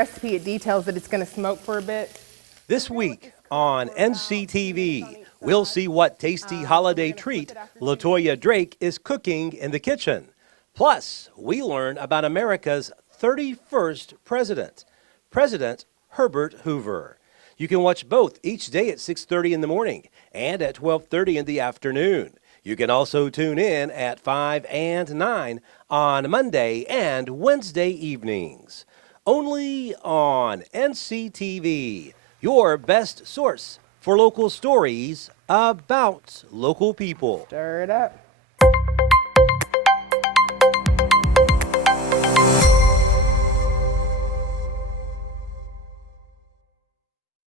recipe, it details that it's going to smoke for a bit. This week on NCTV, we'll see what tasty holiday treat LaToya Drake is cooking in the kitchen. Plus, we learn about America's 31st president, President Herbert Hoover. You can watch both each day at 6:30 in the morning and at 12:30 in the afternoon. You can also tune in at 5 and 9 on Monday and Wednesday evenings. Only on NCTV, your best source for local stories about local people. Stir it up.